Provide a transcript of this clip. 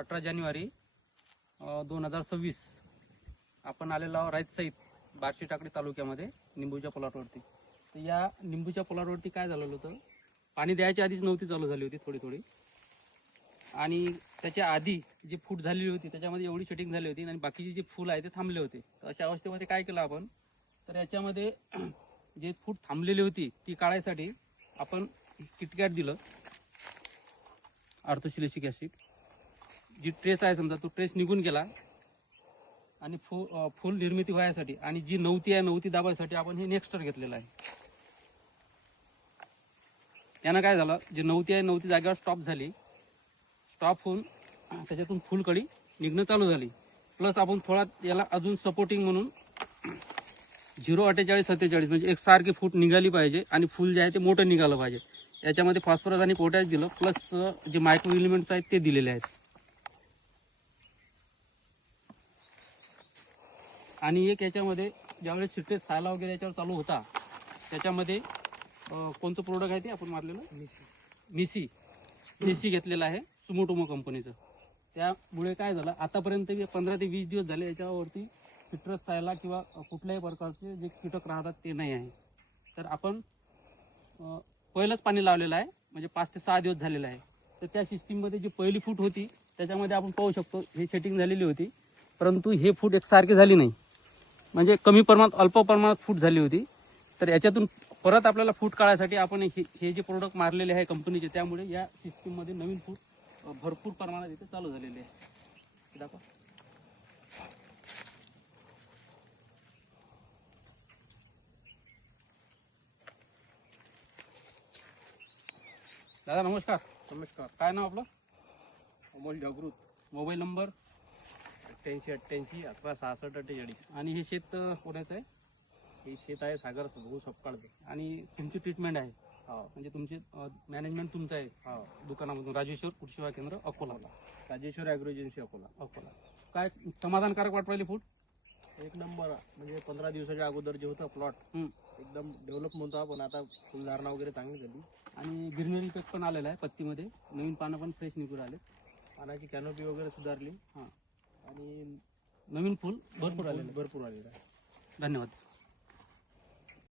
18 जानेवारी 2026 आपण आलेलो आहोत राईत सहित बार्शी टाकळी तालुक्यामध्ये निंबूच्या प्लॉटवरती. तर या निंबूच्या प्लॉटवरती काय झालेलं होतं, पाणी द्यायच्या आधीच नव्हती चालू झाली होती थोडी थोडी, आणि त्याच्या आधी जी फूट झालेली होती त्याच्यामध्ये एवढी सेटिंग झाली होती आणि बाकीचे जे फूल आहे ते थांबले होते. तर अशा अवस्थेमध्ये काय केलं आपण, तर याच्यामध्ये जे फूट थांबलेली होती ती काढायसाठी आपण किटकॅट दिलं, ऑर्थोसिलिसिक ॲसिड. जी ट्रेस आहे समजा तो ट्रेस निघून गेला आणि फूल निर्मिती व्हायसाठी आणि जी नव्हती आहे नव्हती दाबायसाठी आपण हे नेक्स्टर घेतलेलं आहे. यानं काय झालं, जी नव्हती आहे नव्हती जागेवर स्टॉप झाली, स्टॉप होऊन त्याच्यातून फुलकडी निघणं चालू झाली. प्लस आपण थोडा याला अजून सपोर्टिंग म्हणून 0.48-47 म्हणजे एकसारखी फूट निघाली पाहिजे आणि फुल जे आहे ते मोठं निघालं पाहिजे. याच्यामध्ये फॉस्फरस आणि पोटॅश दिलं, प्लस जे मायक्रो एलिमेंट्स आहेत ते दिलेले आहेत. आणि एक याच्यामध्ये ज्यावेळेस सिट्रेस सायला वगैरे याच्यावर चालू होता त्याच्यामध्ये कोणतं प्रोडक्ट आहे ते आपण मारलेलं मिसी घेतलेलं आहे सुमोटोमो कंपनीचं. त्यामुळे काय झालं, आतापर्यंत 15 ते 20 दिवस झाले याच्यावरती सिट्रस सायला किंवा कुठल्याही प्रकारचे जे कीटक राहतात ते नाही आहे. तर आपण पहिलंच पाणी लावलेलं आहे, म्हणजे 5 ते 6 दिवस झालेलं आहे. तर त्या सिस्टीममध्ये जी पहिली फूट होती त्याच्यामध्ये आपण पाहू शकतो हे सेटिंग झालेली होती, परंतु हे फूट एकसारखी झाली नाही, म्हणजे कमी प्रमाणात अल्प प्रमाणात फूट झाली होती. तर याच्यातून परत आपल्याला फूट काढायसाठी आपण हे जे प्रोडक्ट मारलेले आहे कंपनीचे, त्यामुळे या सिस्टीममध्ये नवीन फूट भरपूर प्रमाणात इथे चालू झालेले आहे. दाखवा. दादा नमस्कार. नमस्कार. काय नाव आपलं? अमोल जागृत. Mobile number? 8888 1166 आणि हे शेत कोणाचं आहे? हे शेत आहे सागर भाऊ सपकाळचे. आणि तुमची ट्रीटमेंट आहे हा, म्हणजे तुमचे मॅनेजमेंट तुमचं आहे हा. दुकानामधून? राजेश्वर कृषी सेवा केंद्र अकोला. Rajeshwar agro agency Akola. अकोला. काय समाधानकारक वाटू राहिली फूट? एक नंबर. म्हणजे 15 दिवसाच्या अगोदर जे होतं प्लॉट एकदम डेव्हलप म्हणतो आपण, आता फुलधारणा वगैरे चांगली झाली आणि ग्रीनरी इफेक्ट पण आलेला आहे, पत्तीमध्ये नवीन पानं पण फ्रेश निघून आले, पानाची कॅनोपी वगैरे सुधारली हां, आणि नवीन फूल भरपूर आलेलं आहे. भरपूर आलेलं आहे. धन्यवाद.